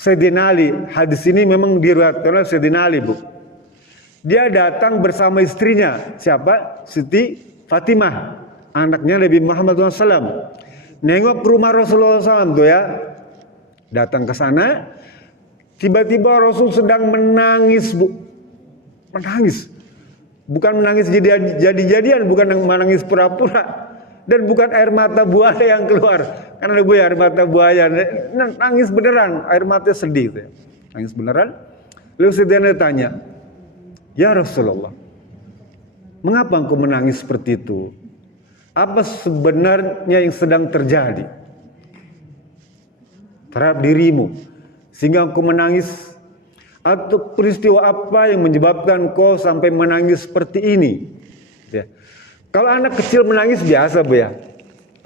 Sayyidina Ali. Hadis ini memang diriwayatkan oleh Sayyidina Ali, Bu. Dia datang bersama istrinya. Siapa? Siti Fatimah, anaknya Nabi Muhammad SAW. Nengok ke rumah Rasulullah SAW tuh ya. Datang ke sana. Tiba-tiba Rasul sedang menangis, Bu. Menangis. Bukan menangis jadi-jadian, bukan menangis pura-pura. Dan bukan air mata buaya yang keluar. Karena ada air mata buaya. Nangis beneran, air mata sedih. Tuh ya. Nangis beneran. Lalu Sayyidina tanya, "Ya Rasulullah, mengapa engkau menangis seperti itu? Apa sebenarnya yang sedang terjadi terhadap dirimu sehingga engkau menangis? Atau peristiwa apa yang menyebabkan kau sampai menangis seperti ini?" Ya. Kalau anak kecil menangis biasa, Bu ya.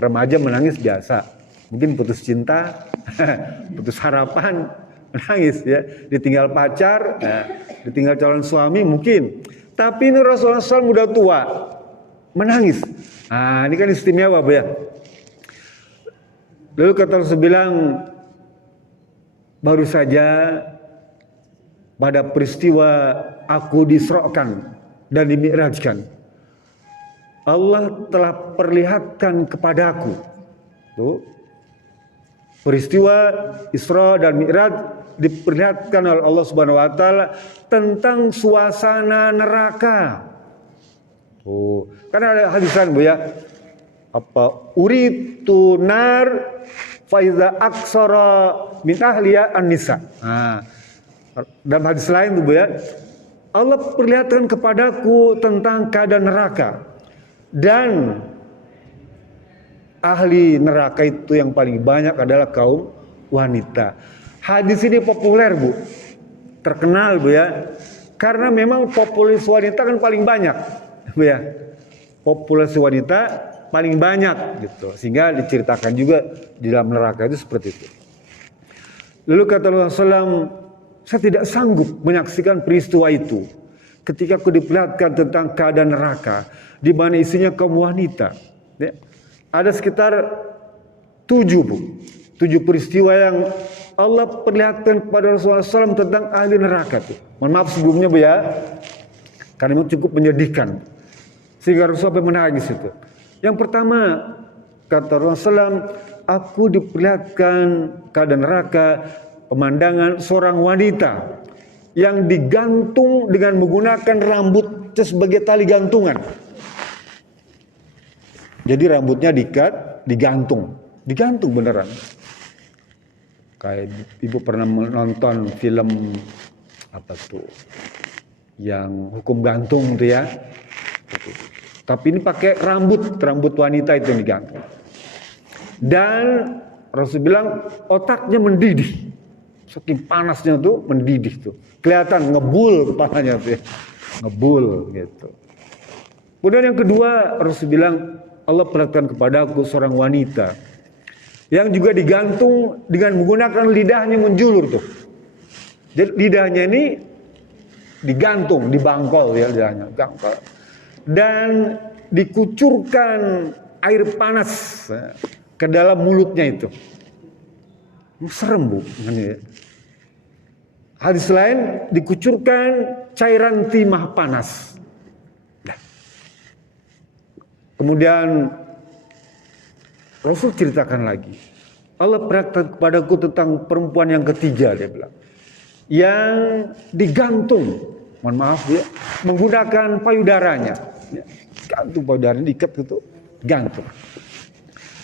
Remaja menangis biasa. Mungkin putus cinta, putus harapan, menangis ya. Ditinggal pacar, ditinggal calon suami mungkin. Tapi ini Rasulullah SAW udah tua, menangis. Nah, ini kan istimewa, Bu ya. Lalu kata Rasul bilang, baru saja pada peristiwa aku disro'kan dan dimi'rajkan, Allah telah perlihatkan kepadaku. Tuh. Peristiwa Isra dan Mi'raj diperlihatkan oleh Allah Subhanahu wa taala tentang suasana neraka. Oh, karena ada hadisan, Bu ya. Apa uritu nar fa iza aksara min ahliya an-nisa. Nah, dalam hadis lain tuh, Bu ya. Allah perlihatkan kepadaku tentang keadaan neraka. Dan ahli neraka itu yang paling banyak adalah kaum wanita. Hadis ini populer, Bu. Terkenal, Bu ya. Karena memang populasi wanita kan paling banyak, Bu ya. Populasi wanita paling banyak gitu. Sehingga diceritakan juga di dalam neraka itu seperti itu. Lalu kata Rasulullah SAW, saya tidak sanggup menyaksikan peristiwa itu ketika aku diperlihatkan tentang keadaan neraka di mana isinya kaum wanita. Ya. Ada sekitar 7, Bu. 7 peristiwa yang Allah perlihatkan kepada Rasulullah SAW tentang ahli neraka tuh. Mohon maaf sebelumnya, Bu ya. Karena itu cukup menyedihkan. Sehingga Rasulullah sampai menangis itu. Yang pertama, kata Rasulullah SAW, aku diperlihatkan keadaan neraka, pemandangan seorang wanita yang digantung dengan menggunakan rambutnya sebagai tali gantungan. Jadi rambutnya diikat, digantung beneran. Kayak ibu pernah menonton film apa tuh, yang hukum gantung tuh ya. Tapi ini pakai rambut wanita itu yang digantung. Dan Rasul bilang otaknya mendidih, saking panasnya tuh mendidih tuh, kelihatan ngebul kepalanya tuh, ya. Ngebul gitu. Kemudian yang kedua Rasul bilang, Allah perlihatkan kepadaku seorang wanita yang juga digantung dengan menggunakan lidahnya menjulur tuh. Jadi lidahnya ini digantung, dibangkol ya lidahnya, gangkol. Dan dikucurkan air panas ke dalam mulutnya itu. Serem, Bu. Hadis lain dikucurkan cairan timah panas. Kemudian Rasul ceritakan lagi, Allah perlihatkan kepadaku tentang perempuan yang ketiga, dia bilang, yang digantung, mohon maaf ya, menggunakan payudaranya, gantung payudaranya, diikat gitu, gantung.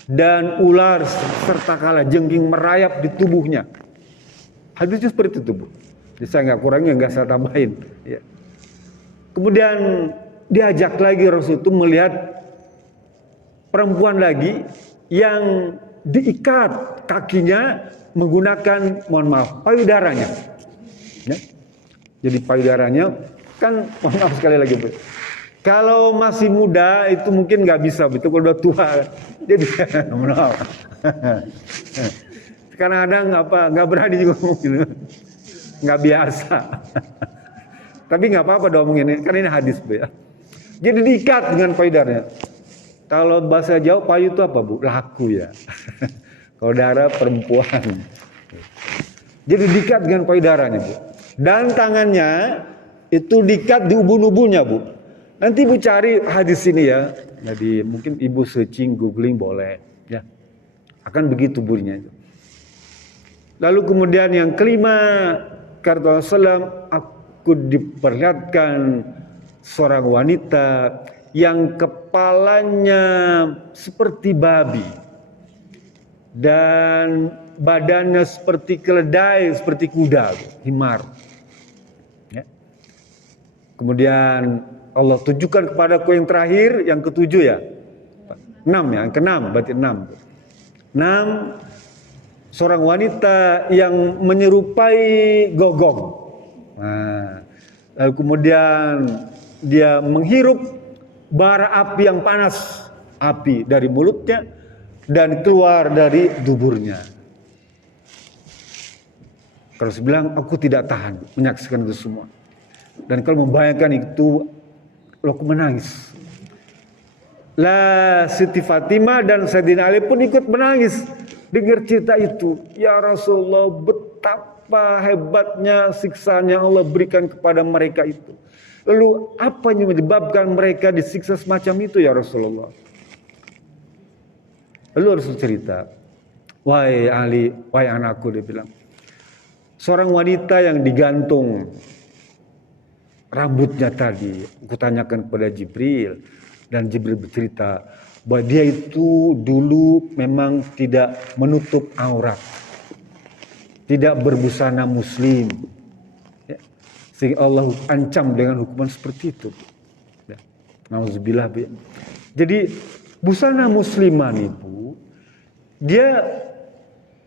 Dan ular serta kala jengking merayap di tubuhnya. Hadisnya seperti itu, Bu. Jadi saya nggak kurangin, nggak saya tambahin. Ya. Kemudian diajak lagi Rasul itu melihat perempuan lagi yang diikat kakinya menggunakan, mohon maaf, payudaranya. Ya. Jadi payudaranya kan, mohon maaf sekali lagi, Bu. Kalau masih muda itu mungkin nggak bisa, betul. Kalau udah tua, jadi mohon maaf. Kadang-kadang nggak berani juga mungkin, nggak biasa. Tapi nggak apa-apa dong ngomongin, kan ini hadis, Bu ya. Jadi diikat dengan payudarnya. Kalau bahasa Jawa payu itu apa, Bu? Laku ya. Kalau darah perempuan. Jadi diikat dengan payudaranya, Bu. Dan tangannya itu diikat di ubun-ubunnya, Bu. Nanti Ibu cari hadis ini ya. Jadi mungkin Ibu searching, googling boleh ya. Akan begitu bunyinya. Lalu kemudian yang kelima, kata Rasulullah, aku diperlihatkan seorang wanita yang kepalanya seperti babi dan badannya seperti keledai, seperti kuda, himar. Ya. Kemudian Allah tunjukkan kepadaku yang terakhir, yang ketujuh ya. 6 ya, yang keenam, berarti 6. 6, seorang wanita yang menyerupai gogong. Nah, lalu kemudian dia menghirup bara api yang panas, api dari mulutnya dan keluar dari duburnya. Kalau saya bilang, aku tidak tahan menyaksikan itu semua. Dan kalau membayangkan itu, aku menangis. Lah Siti Fatimah dan Sayyidina Ali pun ikut menangis dengar cerita itu. Ya Rasulullah, betapa hebatnya siksaan yang Allah berikan kepada mereka itu. Lalu apa yang menyebabkan mereka disiksa semacam itu ya Rasulullah? Lalu Rasul cerita, wahai Ali, wahai anakku, dia bilang, seorang wanita yang digantung rambutnya tadi, aku tanyakan kepada Jibril, dan Jibril bercerita bahwa dia itu dulu memang tidak menutup aurat, tidak berbusana muslim, ya. Sehingga Allah ancam dengan hukuman seperti itu. Ya. Nauzubillah. Jadi busana muslimah Ibu, dia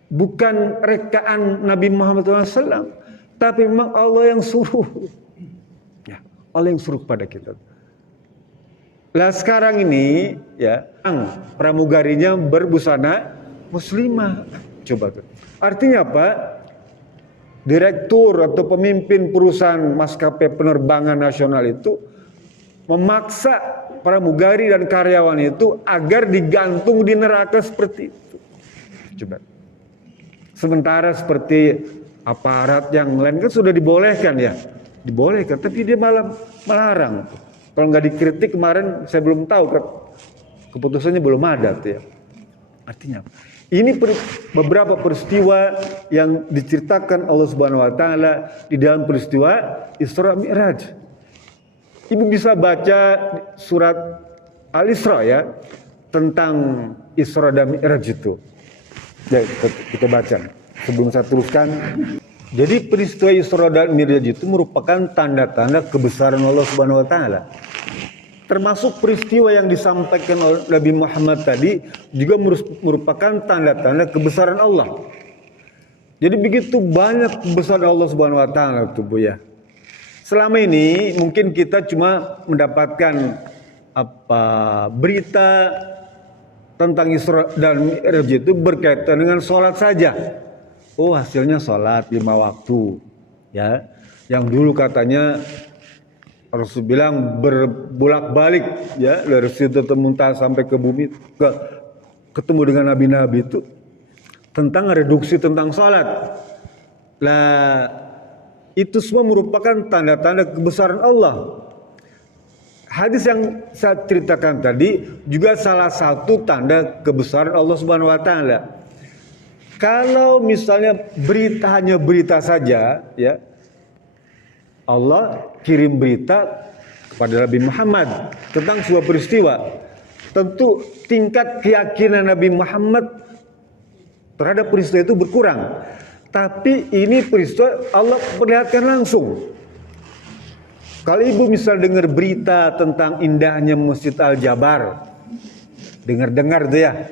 bukan rekaan Nabi Muhammad SAW, tapi memang Allah yang suruh. Ya, Allah yang suruh pada kita. Lah sekarang ini ya, pramugarinya berbusana muslimah. Coba tuh. Artinya apa? Direktur atau pemimpin perusahaan maskapai penerbangan nasional itu memaksa pramugari dan karyawan itu agar digantung di neraka seperti itu. Coba. Sementara seperti aparat yang lain kan sudah dibolehkan ya, dibolehkan, tapi dia malah melarang. Kalau nggak dikritik kemarin, saya belum tahu keputusannya belum ada tuh ya. Artinya ini beberapa peristiwa yang diceritakan Allah Subhanahu Wa Taala di dalam peristiwa Isra Mi'raj. Ibu bisa baca surat Al-Isra ya, tentang Isra dan Mi'raj itu. Ya, kita baca sebelum saya teruskan. Jadi peristiwa Isra dan Mi'raj itu merupakan tanda-tanda kebesaran Allah Subhanahu Wa Taala. Termasuk peristiwa yang disampaikan oleh Nabi Muhammad tadi juga merupakan tanda-tanda kebesaran Allah. Jadi begitu banyak kebesaran Allah Subhanahu Wa Taala itu Bu ya. Selama ini mungkin kita cuma mendapatkan berita tentang Isra dan Mi'raj itu berkaitan dengan sholat saja. Oh, hasilnya sholat 5 waktu ya. Yang dulu katanya Rasul bilang berbolak-balik ya, dari Sidratul Muntaha sampai ke bumi, ketemu dengan nabi-nabi itu tentang reduksi tentang sholat. Lah itu semua merupakan tanda-tanda kebesaran Allah. Hadis yang saya ceritakan tadi juga salah satu tanda kebesaran Allah Subhanahu Wa Taala. Kalau misalnya hanya berita saja, ya, Allah kirim berita kepada Nabi Muhammad tentang sebuah peristiwa. Tentu tingkat keyakinan Nabi Muhammad terhadap peristiwa itu berkurang. Tapi ini peristiwa Allah perlihatkan langsung. Kalau ibu misal dengar berita tentang indahnya Masjid Al-Jabar, dengar-dengar tuh ya,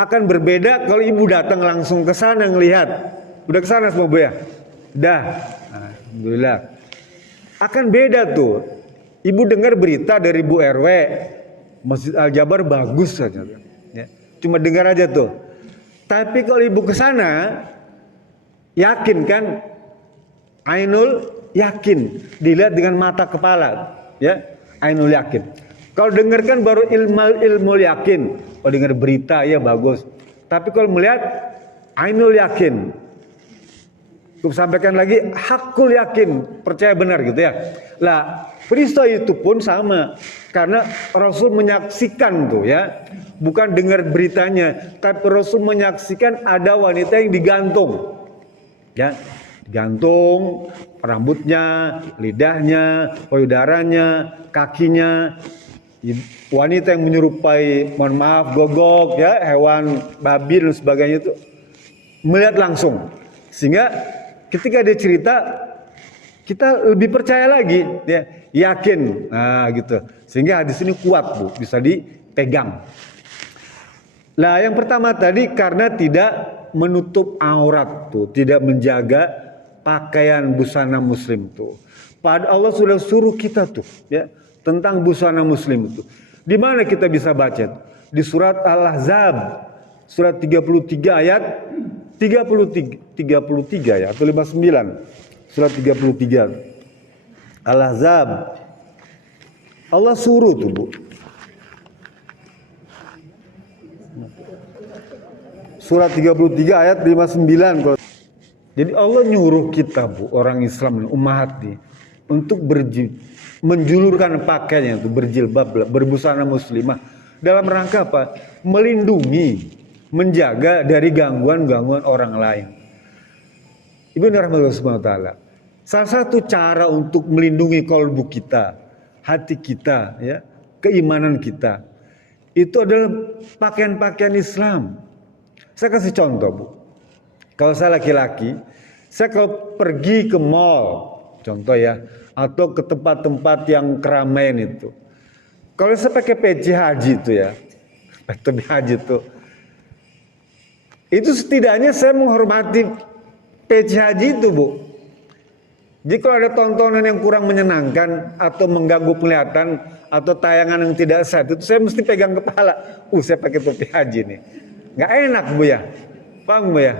akan berbeda kalau ibu datang langsung ke sana ngelihat. Udah ke sana semua Bu ya? Udah. Alhamdulillah. Akan beda tuh. Ibu dengar berita dari Bu RW, Masjid Al-Jabar bagus saja. Ya. Cuma dengar aja tuh. Tapi kalau ibu ke sana, yakin kan? Ainul yakin, dilihat dengan mata kepala, ya. Ainul yakin. Kalau dengar kan baru ilmu yakin. Oh dengar berita ya bagus. Tapi kalau melihat ainul yakin. Aku sampaikan lagi, hakul yakin, percaya benar gitu ya. Lah, peristiwa itu pun sama, karena Rasul menyaksikan tuh ya, bukan dengar beritanya, tapi Rasul menyaksikan ada wanita yang digantung, ya, digantung rambutnya, lidahnya, payudaranya, kakinya, wanita yang menyerupai, mohon maaf, gogok ya, hewan babi dan sebagainya itu melihat langsung, sehingga ketika dia cerita, kita lebih percaya lagi, ya, yakin, nah gitu. Sehingga hadis ini kuat Bu, bisa dipegang. Nah, yang pertama tadi karena tidak menutup aurat tuh, tidak menjaga pakaian busana muslim tuh. Padahal Allah sudah suruh kita tuh, ya, tentang busana muslim itu. Di mana kita bisa baca? Di surat Al-Ahzab, surat 33 ayat 33 ya atau 59, surat 33 Al-Ahzab. Allah suruh tuh Bu, surat 33 ayat 59. Jadi Allah nyuruh kita Bu, orang Islam, umat nih, untuk menjulurkan pakaiannya, itu berjilbab, berbusana muslimah, dalam rangka apa? Melindungi, menjaga dari gangguan-gangguan orang lain. Ibu rahmatullah subhanahu wa ta'ala. Salah satu cara untuk melindungi kalbu kita, hati kita, ya, keimanan kita, itu adalah pakaian-pakaian Islam. Saya kasih contoh Bu. Kalau saya laki-laki, saya kalau pergi ke mall, contoh ya, atau ke tempat-tempat yang keramaian itu, kalau saya pakai peci haji itu ya, peci haji itu setidaknya saya menghormati peci haji itu Bu. Jika ada tontonan yang kurang menyenangkan atau mengganggu penglihatan atau tayangan yang tidak sah, itu saya mesti pegang kepala. Saya pakai topi haji nih, nggak enak Bu ya, paham Bu ya?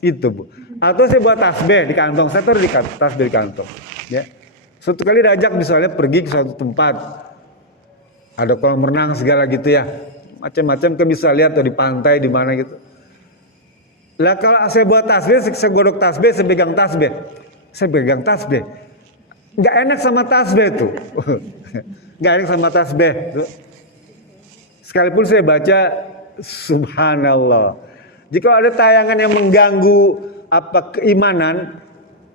Itu Bu. Atau saya buat tasbih di kantong, saya taruh di tasbih di kantong. Ya, suatu kali diajak misalnya pergi ke suatu tempat, ada kolam renang segala gitu ya, macam-macam kan bisa lihat tuh di pantai di mana gitu. Lah kalau saya buat tasbih, saya godok tasbih, saya pegang tasbih. Saya pegang tasbih. Nggak enak sama tasbih tuh. Nggak enak sama tasbih tuh. Sekalipun saya baca subhanallah. Jika ada tayangan yang mengganggu apa keimanan,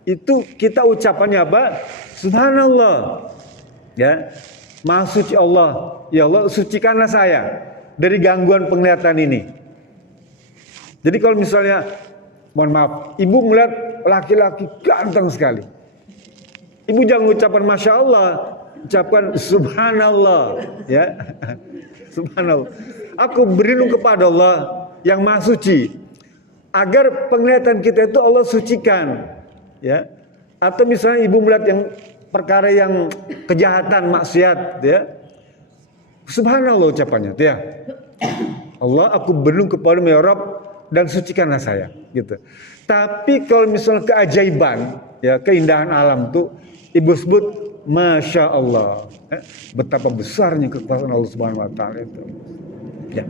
itu kita ucapannya apa? Subhanallah. Ya. Maha suci Allah. Ya Allah, sucikanlah saya dari gangguan penglihatan ini. Jadi kalau misalnya, mohon maaf, ibu melihat laki-laki ganteng sekali, ibu jangan ucapan Masya Allah, ucapkan Subhanallah, ya, Subhanallah. Aku berlindung kepada Allah yang Maha Suci, agar penglihatan kita itu Allah sucikan, ya. Atau misalnya ibu melihat yang perkara yang kejahatan, maksiat, ya, Subhanallah ucapannya, ya. Allah, aku berlindung kepada ya Rabb, dan sucikanlah saya, gitu. Tapi kalau misalnya keajaiban, ya, keindahan alam tuh ibu sebut Masya Allah, betapa besarnya kekuasaan Allah Subhanahu Wa Taala itu. Ya.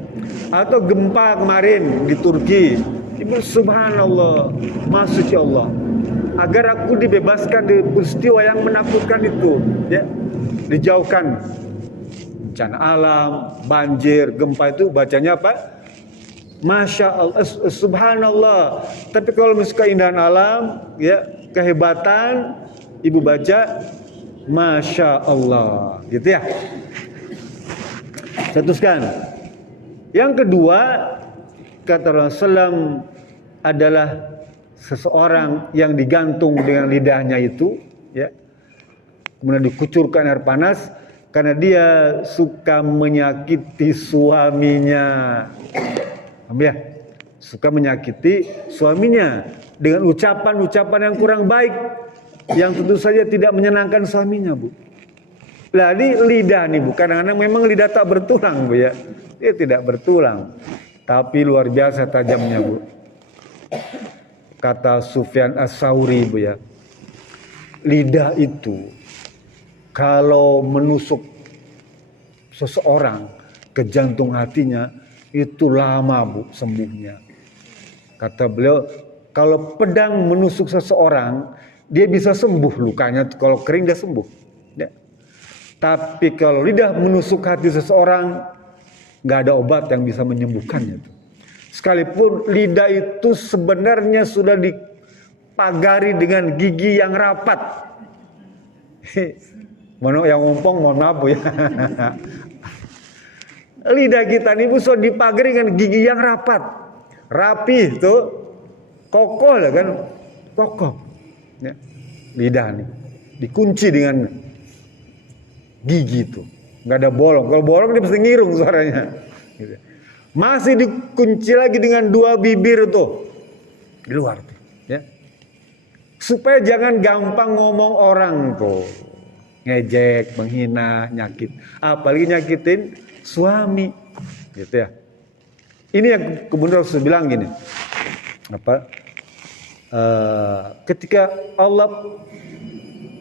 Atau gempa kemarin di Turki, ibu Subhanallah, Maha Suci Allah, agar aku dibebaskan dari peristiwa yang menakutkan itu, ya, dijauhkan bencana alam, banjir, gempa itu bacanya apa? Masya Allah, Subhanallah. Tapi kalau misalnya keindahan alam, ya, kehebatan, ibu baca Masya Allah, gitu ya. Saya teruskan. Yang kedua, kata Rasulullah, adalah seseorang yang digantung dengan lidahnya itu, ya, kemudian dikucurkan air panas karena dia suka menyakiti suaminya. Ya, suka menyakiti suaminya dengan ucapan-ucapan yang kurang baik, yang tentu saja tidak menyenangkan suaminya Bu. Lah ini lidah nih Bu, kadang-kadang memang lidah tak bertulang Bu ya, dia tidak bertulang, tapi luar biasa tajamnya Bu. Kata Sufyan As-Sauri Bu ya, lidah itu kalau menusuk seseorang ke jantung hatinya, itu lama Bu sembuhnya. Kata beliau, kalau pedang menusuk seseorang, dia bisa sembuh lukanya. Kalau kering dia sembuh. Ya. Tapi kalau lidah menusuk hati seseorang, nggak ada obat yang bisa menyembuhkannya. Sekalipun lidah itu sebenarnya sudah dipagari dengan gigi yang rapat. Yang ngompong mohon maaf ya. Lidah kita ini sudah dipagari dengan gigi yang rapat, rapi itu, kokoh lah kan, kokoh. Ya. Lidah nih dikunci dengan gigi itu, nggak ada bolong. Kalau bolong dia pasti ngirung suaranya. Gitu. Masih dikunci lagi dengan 2 bibir tuh di luar tuh, ya. Supaya jangan gampang ngomong orang tuh, ngejek, menghina, nyakit, apalagi nyakitin suami, gitu ya. Ini yang kemudian Rasul bilang gini, ketika Allah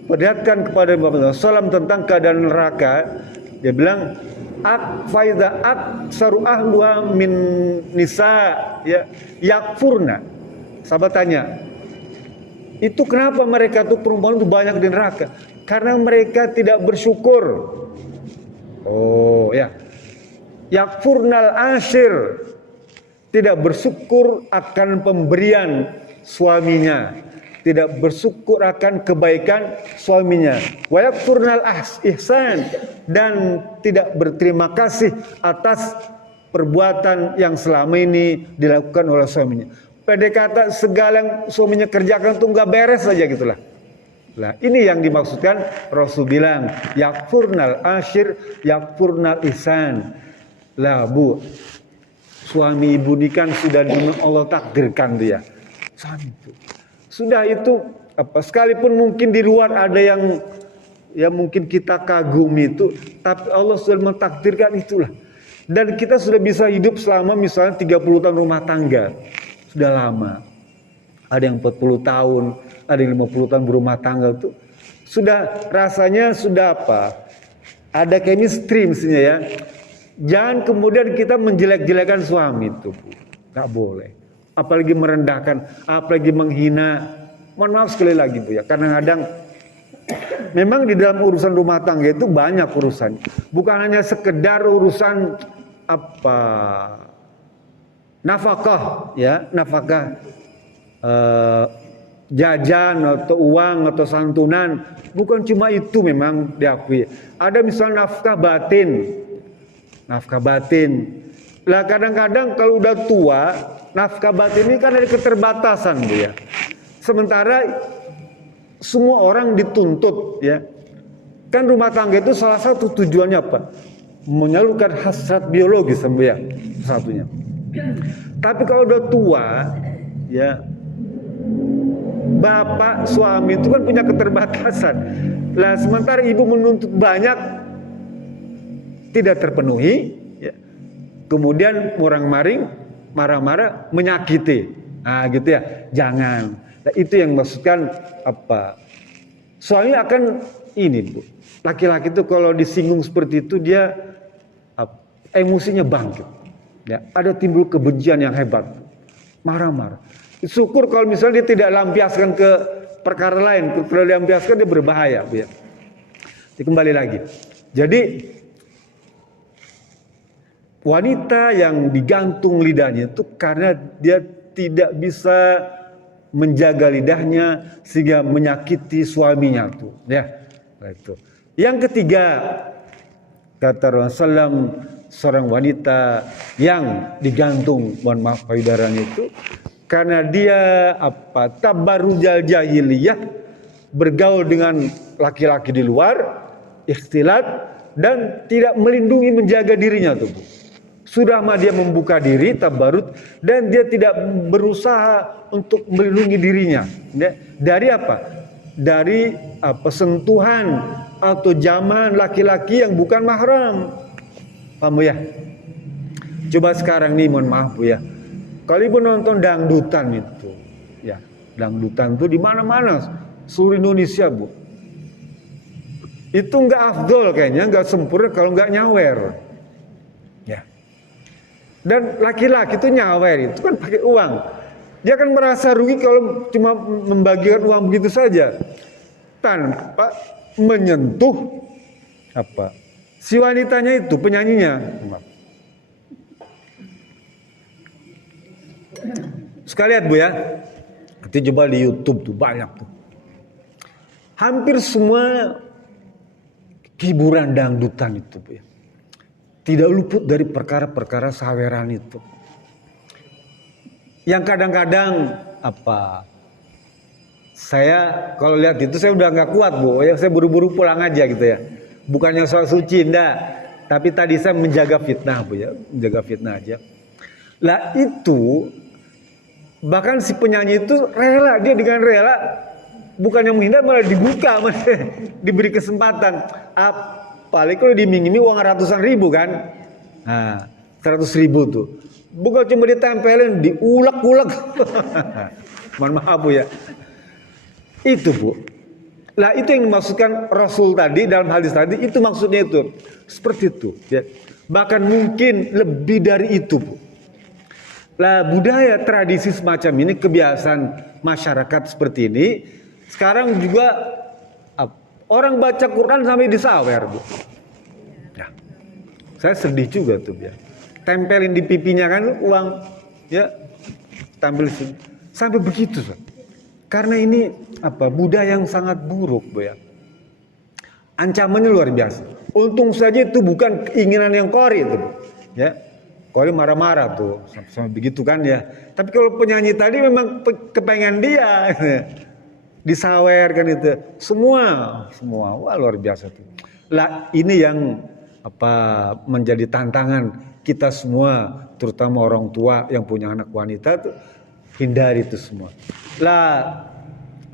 perlihatkan kepada Muhammad SAW tentang keadaan neraka, dia bilang, "Faiza aksaru ahluha min nisa ya yakfurna." Sahabat tanya, itu kenapa mereka tuh perempuan itu banyak di neraka? Karena mereka tidak bersyukur. Oh ya, yakfurnal ashir, tidak bersyukur akan pemberian suaminya, tidak bersyukur akan kebaikan suaminya. Wa yakfurnal ihsan, dan tidak berterima kasih atas perbuatan yang selama ini dilakukan oleh suaminya. Pendek kata, segala yang suaminya kerjakan itu nggak beres saja gitulah. Nah, ini yang dimaksudkan Rasul bilang, yakfurnal ashir, yakfurnal ihsan. Lah bu, suami ibu ini kan sudah Allah takdirkan dia. Suami itu. Sudah itu sekalipun mungkin di luar ada yang mungkin kita kagumi itu, tapi Allah sudah mentakdirkan itulah. Dan kita sudah bisa hidup selama misalnya 30 tahun rumah tangga. Sudah lama. Ada yang 40 tahun, ada yang 50 tahun berumah tangga itu. Sudah rasanya sudah ada chemistry mestinya ya. Jangan kemudian kita menjelek-jelekan suami itu. Gak boleh. Apalagi merendahkan, apalagi menghina. Mohon maaf sekali lagi Bu ya. Kadang-kadang memang di dalam urusan rumah tangga itu banyak urusan. Bukan hanya sekedar urusan nafkah ya, nafkah jajan atau uang atau santunan. Bukan cuma itu memang diakui. Ada misalnya nafkah batin. Nafkah batin. Lah kadang-kadang kalau udah tua, nafkah batin ini kan ada keterbatasan Bu ya. Sementara semua orang dituntut ya. Kan rumah tangga itu salah satu tujuannya apa? Menyalurkan hasrat biologis ya, satunya. Tapi kalau udah tua ya, bapak suami itu kan punya keterbatasan. Lah sementara ibu menuntut banyak tidak terpenuhi ya. Kemudian murang-maring, marah-marah, menyakiti. Nah gitu ya. Jangan. Nah, itu yang maksudkan soalnya akan ini Bu. Laki-laki itu kalau disinggung seperti itu dia emosinya bangkit. Ya, ada timbul kebencian yang hebat. Marah-marah. Syukur kalau misalnya dia tidak lampiaskan ke perkara lain. Kalau dilampiaskan dia berbahaya Bu ya. Jadi kembali lagi. Jadi wanita yang digantung lidahnya itu karena dia tidak bisa menjaga lidahnya sehingga menyakiti suaminya tuh ya. Itu. Yang ketiga kata Rasulullah SAW, seorang wanita yang digantung, mohon maaf payudaranya itu karena dia tabarrujal jahiliyah, bergaul dengan laki-laki di luar, ikhtilat, dan tidak melindungi menjaga dirinya tuh Bu. Sudah mah dia membuka diri tabarut dan dia tidak berusaha untuk melindungi dirinya. Dari apa? Dari sentuhan atau jamahan laki-laki yang bukan mahram. Paham ya? Coba sekarang nih mohon maaf Bu ya. Kalau ibu nonton dangdutan itu, ya dangdutan itu di mana-mana seluruh Indonesia Bu. Itu nggak afdol kayaknya, nggak sempurna kalau nggak nyawer. Ya. Dan laki-laki itu nyawer itu kan pakai uang. Dia akan merasa rugi kalau cuma membagikan uang begitu saja tanpa menyentuh apa si wanitanya itu, penyanyinya. Sekali lihat Bu ya, nanti coba di YouTube tuh banyak tuh. Hampir semua hiburan dangdutan itu Bu ya, tidak luput dari perkara-perkara saweran itu. Yang kadang-kadang apa, saya kalau lihat itu saya udah nggak kuat Bu ya, saya buru-buru pulang aja gitu ya. Bukannya soal suci enggak, tapi tadi saya menjaga fitnah Bu ya, menjaga fitnah aja. Lah itu bahkan si penyanyi itu rela, dia dengan rela bukannya menghindar malah dibuka, malah diberi kesempatan. Apalagi kalau diminimi uang ratusan ribu kan, nah 100.000 tuh. Bukan cuma ditempelin, diulek-ulek. Mohon maaf Bu ya. Itu Bu. Lah itu yang dimaksudkan Rasul tadi dalam hadis tadi, itu maksudnya itu. Seperti itu ya. Bahkan mungkin lebih dari itu Bu. Lah budaya tradisi semacam ini, kebiasaan masyarakat seperti ini, sekarang juga orang baca Quran sampai disawer Bu. Nah, saya sedih juga tuh ya. Tempelin di pipinya kan uang ya, tampil sampai begitu so. Karena ini apa, budaya yang sangat buruk Bu ya. Ancamannya luar biasa. Untung saja itu bukan keinginan yang Qori itu Bu ya. Qori marah-marah tuh sampai begitu kan ya. Tapi kalau penyanyi tadi memang kepengen dia disawer kan itu. Semua wah luar biasa tuh. Lah ini yang apa menjadi tantangan kita semua, terutama orang tua yang punya anak wanita tuh, hindari itu semua. Lah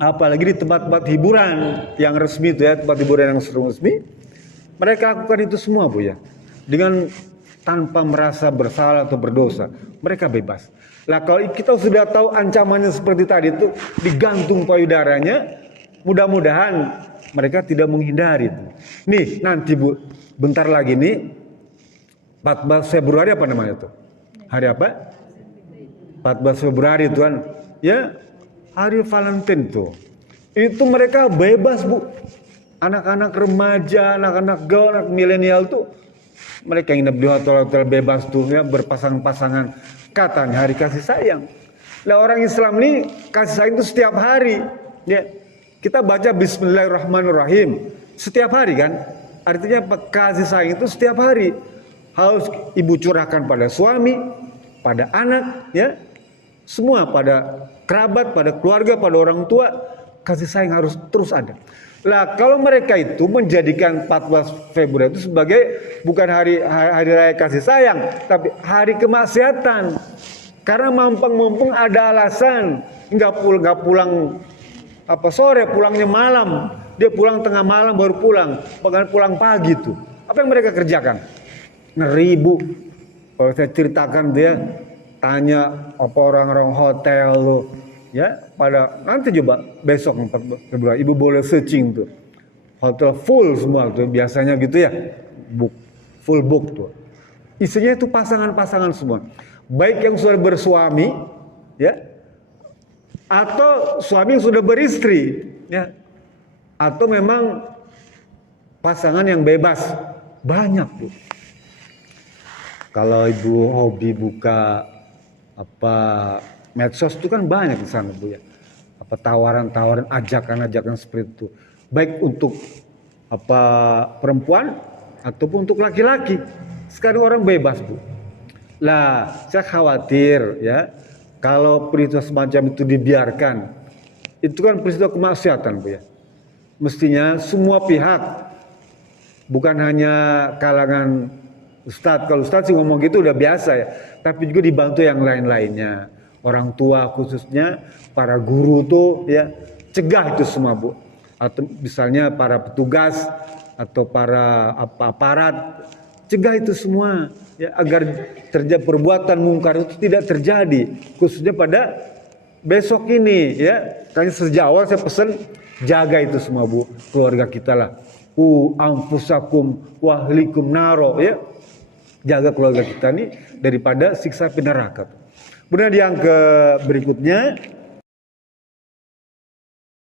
apalagi di tempat-tempat hiburan yang resmi itu ya, tempat hiburan yang resmi, mereka lakukan itu semua Bu ya, dengan tanpa merasa bersalah atau berdosa, mereka bebas. Lah kalau kita sudah tahu ancamannya seperti tadi itu, digantung payudaranya, mudah-mudahan mereka tidak menghindari itu. Nih nanti Bu, bentar lagi nih 14 Februari apa namanya tuh? Hari apa? 14 Februari itu kan, ya hari Valentine tuh. Itu mereka bebas Bu. Anak-anak remaja, anak-anak gaul, anak milenial tuh, mereka nginep di hotel-hotel bebas tuh ya, berpasangan-pasangan. Katanya hari kasih sayang. Lah orang Islam ini kasih sayang itu setiap hari. Ya, kita baca Bismillahirrahmanirrahim setiap hari kan. Artinya kasih sayang itu setiap hari. Harus ibu curahkan pada suami, pada anak, ya, semua pada kerabat, pada keluarga, pada orang tua, kasih sayang harus terus ada. Lah kalau mereka itu menjadikan 14 Februari itu sebagai bukan hari raya kasih sayang, tapi hari kemaksiatan. Karena mumpung ada alasan nggak pulang apa sore, pulangnya malam, dia pulang tengah malam baru pulang, bahkan pulang pagi tuh. Apa yang mereka kerjakan? Ngeri Bu, kalau saya ceritakan dia tanya apa orang-orang hotel lo, ya pada nanti coba besok 4 Februari ibu boleh searching tuh, hotel full semua tuh biasanya gitu ya, full book tuh, isinya itu pasangan-pasangan semua, baik yang sudah bersuami, ya, atau suami yang sudah beristri, ya, atau memang pasangan yang bebas, banyak Bu. Kalau ibu hobi buka apa medsos itu kan banyak di sana Bu ya. Apa tawaran-tawaran, ajakan-ajakan seperti itu. Baik untuk apa perempuan ataupun untuk laki-laki. Sekarang orang bebas Bu. Lah, saya khawatir ya kalau peristiwa semacam itu dibiarkan. Itu kan peristiwa kemaksiatan Bu ya. Mestinya semua pihak, bukan hanya kalangan Ustadz, kalau Ustadz sih ngomong gitu udah biasa ya, tapi juga dibantu yang lain-lainnya, orang tua khususnya, para guru tuh ya, cegah itu semua Bu, atau misalnya para petugas atau para aparat, cegah itu semua ya, agar terjadi perbuatan mungkar itu tidak terjadi, khususnya pada besok ini ya. Karena sejak awal saya pesan jaga itu semua Bu, keluarga kita lah, anfusakum wahlikum naro ya. Jaga keluarga kita nih daripada siksa api neraka. Kemudian yang berikutnya